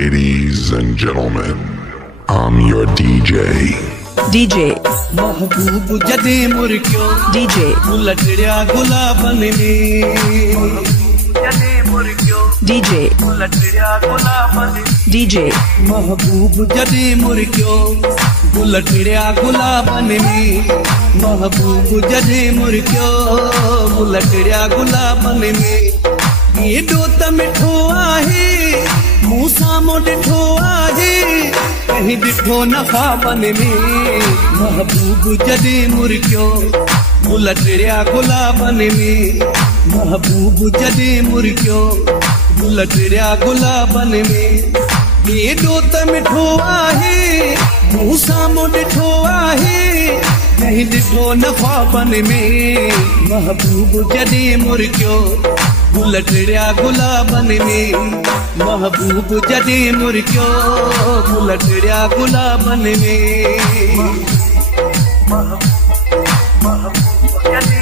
Ladies and gentlemen, I'm your DJ. DJ महबूब जदे मुर्क्यो DJ उलटड़िया गुलाबन में जदे मुर्क्यो DJ उलटड़िया गुलाबन DJ महबूब जदे मुर्क्यो उलटड़िया गुलाबन में महबूब जदे मुर्क्यो उलटड़िया गुलाबन में ये दोत मिठो आहे मूसा मो डिठो आहे कहीं डिठो न ख्वाबन में महबूब जदे मुर्क्यो उलटड़िया गुलाबन में महबूब जदे मुर्क्यो उलटड़िया गुलाबन में ये दोत मिठो आहे मूसा मो डिठो आहे कहीं डिठो न ख्वाबन में महबूब जदे मुर्क्यो उलटड़िया गुलाबन में महबूब जदे मुर्क्यो उलटड़िया गुलाबन में महबूब जदे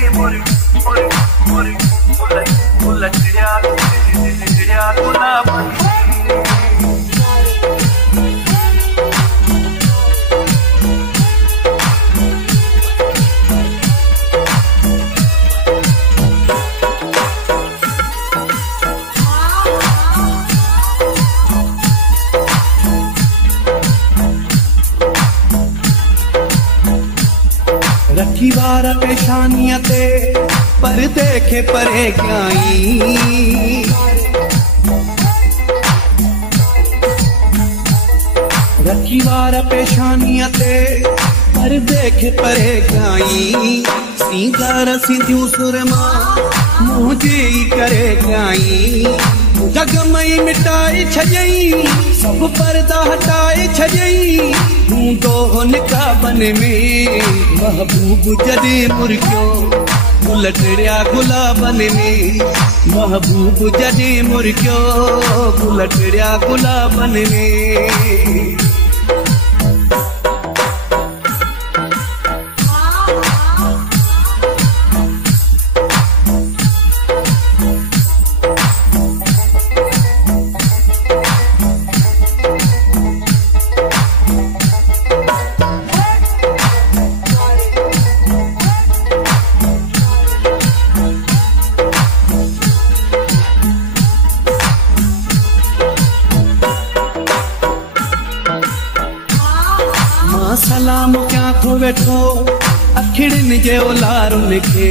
उलटड़िया गुलाबन रखी बार पेशानिया ते पर देखे परे क्याई रखी बार पेशानिया ते पर देखे परे क्याई सीधा सिंधु सुरमा मुझे करे क्याई जगमई मिटाई छजई सब पर्दा हटाए छजई हूँ दो निकाबन में महबूब जदे मुर्क्यो उलटड़िया गुलाबन में महबूब जदे मुर्क्यो उलटड़िया गुलाबन में सलाम क्या थो वेठो अखिड़न जे ओलारुन खे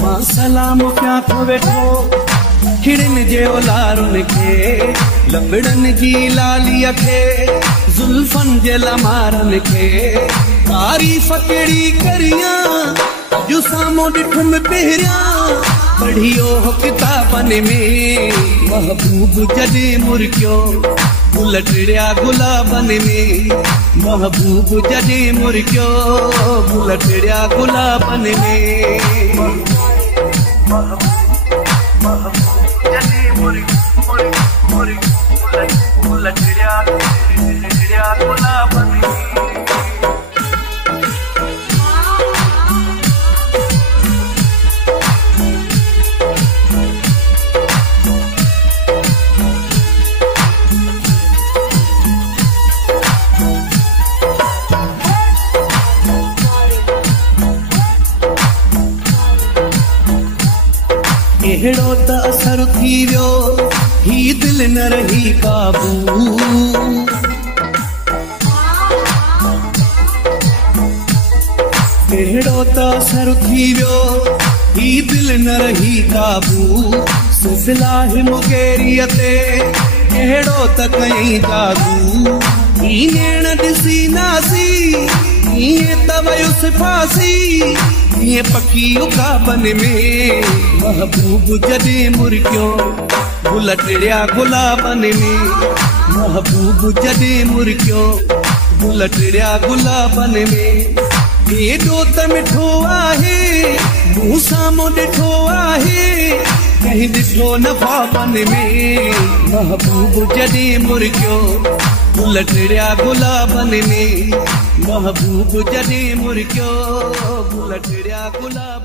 मां सलाम क्या थो वेठो अखिड़न जे ओलारुन खे लबड़न जी लालिया खे जुल्फन जे लमारन खे तारीफ़ केड़ी करिया जो सामो डिठुम पहिरिया पढ़ियो हो किताबन में महबूब जदे मुर्क्यो उलटड़िया गुलाबन में महबूब जदे मुर्क्यो उलटड़िया गुलाबन में महबूब जदे उलटड़िया गुलाबन में एड़ो त असर थी वियो ही दिल न रही काबू एड़ो त असर थी वियो ही दिल न रही काबू सिलसिला मुकेरिया ते एड़ो त कई जादू ही नेण ॾिसी नासी ये तब उस फांसी ये पकी उकाबन में महबूब जदे मुर्क्यो उलटड़िया गुलाबन में महबूब जदे मुर्क्यो उलटड़िया गुलाबन में ये दोत मिठो आहे मूसा मो डिठो आहे कहीं डिठो न ख्वाबन में महबूब जदे मुर्क्यो उलटड़िया गुलाबन में महबूब जदे मुर्क्यो उलटड़िया गुलाब